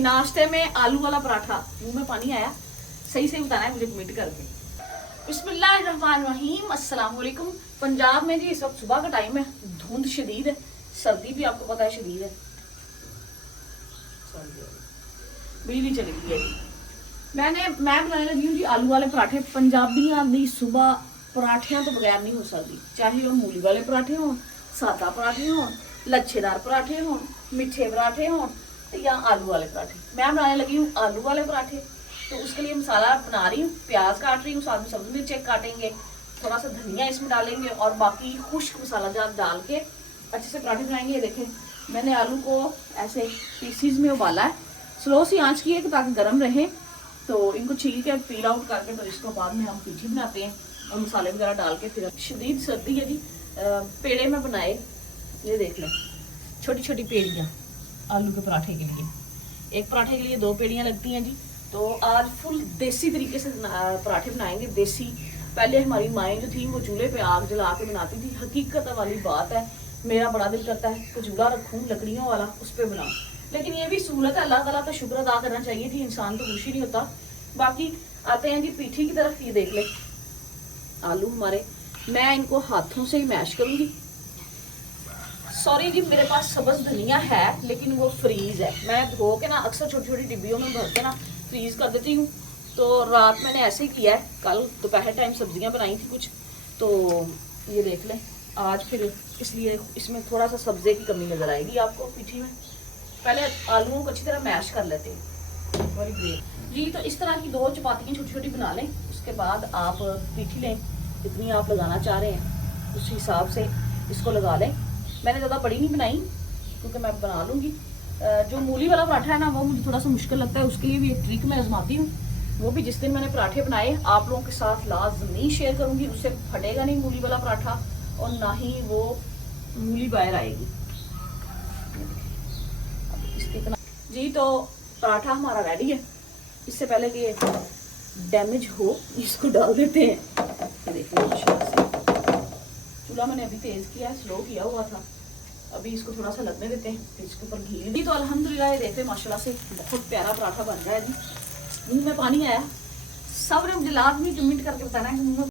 नाश्ते में आलू वाला पराठा, मुंह में पानी आया। सही से बताना है मुझे कमेंट करके। बिस्मिल्लाहिर्रहमानिर्रहीम, अस्सलाम वालेकुम। पंजाब में जी इस वक्त सुबह का टाइम है, धुंध शदीद है, सर्दी भी आपको पता है शदीद है, बिजली चली गई है जी। मैं बनाने लगी हूँ जी आलू वाले पराठे। पंजाबियां दी सुबह पराठियां तो बगैर नहीं हो सकती, चाहे वो मूली वाले पराठे हों, सादा पराठे हों, लच्छेदार पराठे हों, मिठे पराठे हों या आलू वाले पराठे। मैं बनाने लगी हूँ आलू वाले पराठे, तो उसके लिए मसाला बना रही हूँ। प्याज काट रही हूँ, साथ में सब्जी मिर्च काटेंगे, थोड़ा सा धनिया इसमें डालेंगे और बाकी खुश्क मसाला जार डाल के अच्छे से पराठे बनाएंगे। ये देखें, मैंने आलू को ऐसे पीसीज में उबाला है, स्लो सी आंच की है ताकि गर्म रहे। तो इनको छील के पील आउट करके फिर इसको बाद में हम पीठी बनाते हैं और मसाले वगैरह डाल के। फिर शदीद सर्दी है जी, पेड़े में बनाए, ये देख लें, छोटी छोटी पेड़ियाँ आलू के पराठे के लिए। एक पराठे के लिए 2 पेड़ियाँ लगती हैं जी। तो आज फुल देसी तरीके से पराठे बनाएंगे, देसी। पहले हमारी माएँ जो थी वो चूल्हे पे आग जला के बनाती थी। हकीकत वाली बात है, मेरा बड़ा दिल करता है कि चूल्हा रखूँ लकड़ियों वाला, उस पर बनाऊँ, लेकिन ये भी सहूलत है, अल्लाह ताला का शुक्र अदा करना चाहिए थी, इंसान तो खुश ही नहीं होता। बाकी आते हैं जी पीठी की तरफ। ये देख ले आलू हमारे, मैं इनको हाथों से ही मैश करूंगी। सॉरी जी, मेरे पास सब्ज धनिया है लेकिन वो फ्रीज है। मैं धो के ना अक्सर छोटी छोटी डिब्बियों में भर के ना फ्रीज कर देती हूँ। तो रात मैंने ऐसे ही किया है, कल दोपहर टाइम सब्जियां बनाई थी कुछ, तो ये देख लें आज फिर इसलिए इसमें थोड़ा सा सब्जे की कमी नजर आएगी आपको पीठी में। पहले आलूओं को अच्छी तरह मैश कर लेते हैं। वेरी ग्रेट जी। तो इस तरह की 2 चपातियाँ छोटी छोटी बना लें, उसके बाद आप पीठी लें, जितनी आप लगाना चाह रहे हैं उस हिसाब से इसको लगा लें। मैंने ज़्यादा बड़ी नहीं बनाई क्योंकि मैं बना लूँगी। जो मूली वाला पराठा है ना, वो मुझे थोड़ा सा मुश्किल लगता है, उसके लिए भी एक ट्रिक मैं आजमाती हूँ। वो भी जिस दिन मैंने पराठे बनाए आप लोगों के साथ लाजमी शेयर करूँगी। उससे फटेगा नहीं मूली वाला पराठा और ना ही वो मूली बाहर आएगी जी। तो पराठा हमारा रेडी है। इससे पहले कि डैमेज हो इसको डाल देते हैं। देखिए चूल्हा मैंने अभी तेज किया है, स्लो किया हुआ था, अभी इसको थोड़ा सा लगने देते हैं, फिर इसके ऊपर घी दी। तो अल्हम्दुलिल्लाह ये देखते हैं माशाल्लाह से बहुत प्यारा पराठा बन रहा है जी। मुंह में पानी आया। सब ने मुझे लाजमी कमेंट करके बताना है कि मुंह में